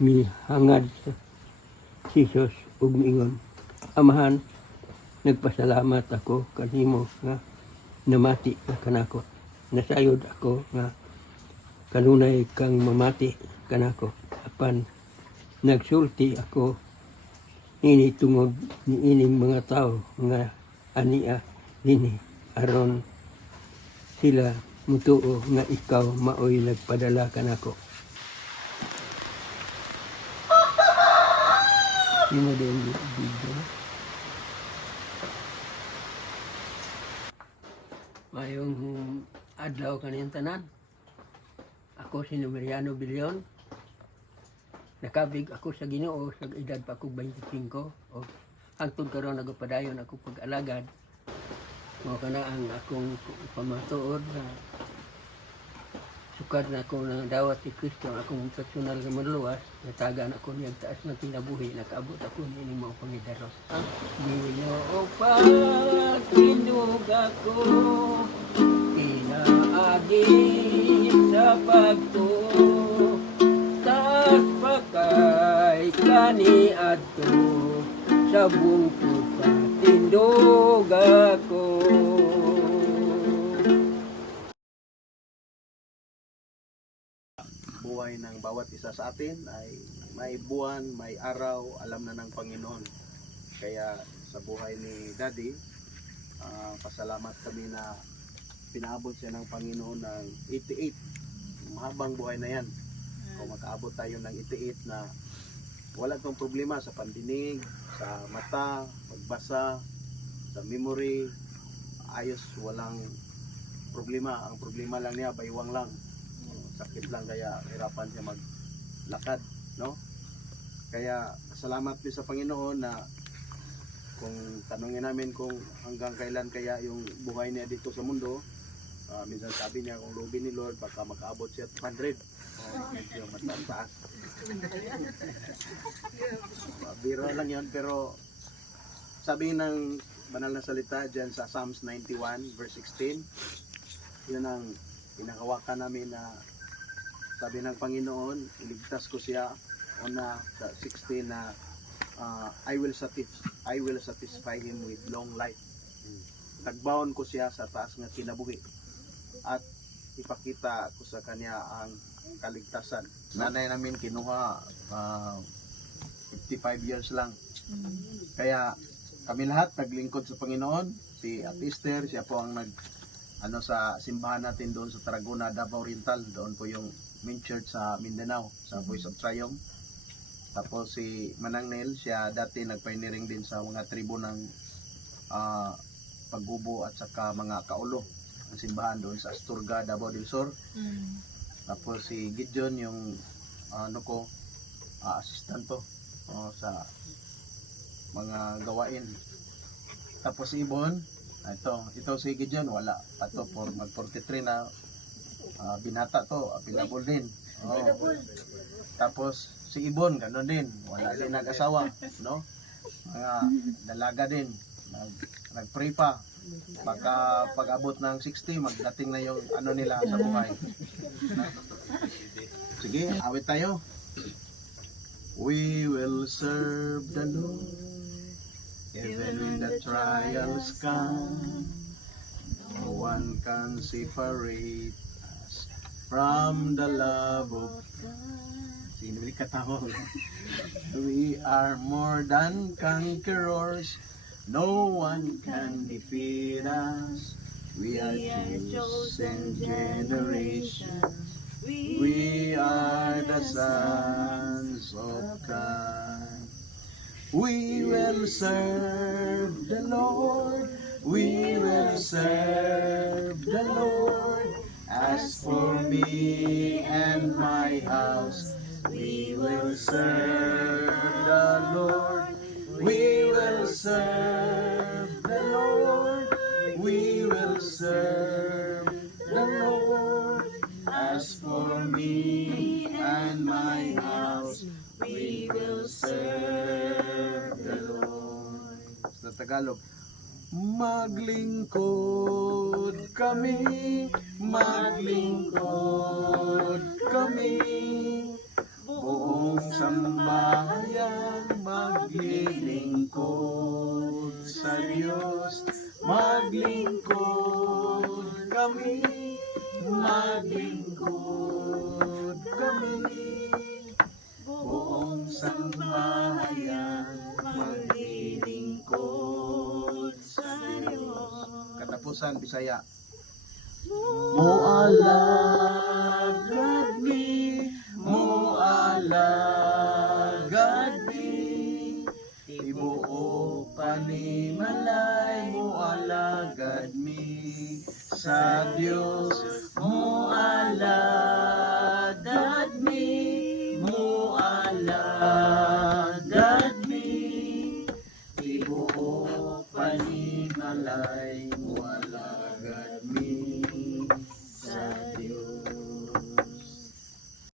mihangad sa Jesus ug miingon, Amahan, nagpasalamat ako kanimo nga namati ka kanako. Nasayod ako nga kanunay kang mamati kanako. Apan nagsulti ako ini tungod ni ining mga tao nga ania dinhi aron sila mutuo nga ikaw maoy nagpadala kanako. Sino din video? Mayong adlaw kaniyang tanan. Ako si Numeriano Bilyon. Nakabig ako sa Ginoo sa edad pa ako 25 o hangtod karon nagapadayon ako pag-alagad. Mao kana ang akong pamatuod na sukad na ako na dawat si Kristo ang akong personal nga manluwas. Natagan ako niyang taas ng kinabuhi. Nakaabot ako ni mga pangidaros. Ginoo pagtinug ako, pinaagi sa pagtuo, tas pakay kaniadto, sa bungkod patindog ako. Buhay ng bawat isa sa atin ay may buwan, may araw, alam na ng Panginoon. Kaya sa buhay ni Daddy, pasalamat kami na pinaabot siya ng Panginoon ng 88. Mahabang buhay na yan. Kung makaabot tayo ng 88 na wala tong problema sa pandinig, sa mata, pagbasa, sa memory, ayos, walang problema. Ang problema lang niya, baywang lang. Sakit lang kaya hirapan siya maglakad, no? Kaya salamat din sa Panginoon na kung tanungin namin kung hanggang kailan kaya yung buhay niya dito sa mundo, minsan sabi niya kung loobin ni Lord baka makaabot siya 200 medyo mataas. Biro lang yun, pero sabi ng banal na salita dyan sa Psalms 91 verse 16, yun ang pinakawakan namin na sabi ng Panginoon, iligtas ko siya una sa 16 na I will satisfy him with long life. Tagbaon ko siya sa taas nga kinabuhi at ipakita ko sa kanya ang kaligtasan. Nanay namin kinuha 55 years lang. Kaya kami lahat naglingkod sa Panginoon. Si Ate Esther, siya po ang sa simbahan natin doon sa Tarragona, Davao Oriental. Doon po yung main church sa Mindanao, sa Voice of Triumph. Tapos si Manang Nel, siya dati nagpioneering din sa mga tribo ng Paggubo at saka mga Kaulo, ang simbahan doon sa Asturga, Davao del Sur. Tapos si Gideon, yung assistant to sa mga gawain. Tapos si Ibon, ito si Gideon, wala ato for mag 43 na, binata to, pinabol din. Tapos si Ibon, gano'n din, wala din nag-asawa, no? Mga dalaga din, nag-pray pa. Pag-abot ng 60, magdating na yung nila sa buhay. Sige, awit tayo. We will serve the Lord even when the trials come. No one can separate us from the love of God. Sino yung katawag? We are more than conquerors. No one can defeat us. We are chosen generation. We are the sons of God. We will serve the Lord. We will serve the Lord. As for me and my house, we will serve the Lord. We will serve the Lord. We will serve the Lord. As for me and my house, we will serve the Lord. Sa Tagalog, maglingkod kami, maglingkod kami, buong sambayanan. Tapusan, Bisaya. Mualagad mi, mualagad mi, tibuok panimalay, mualagad mi, sa Diyos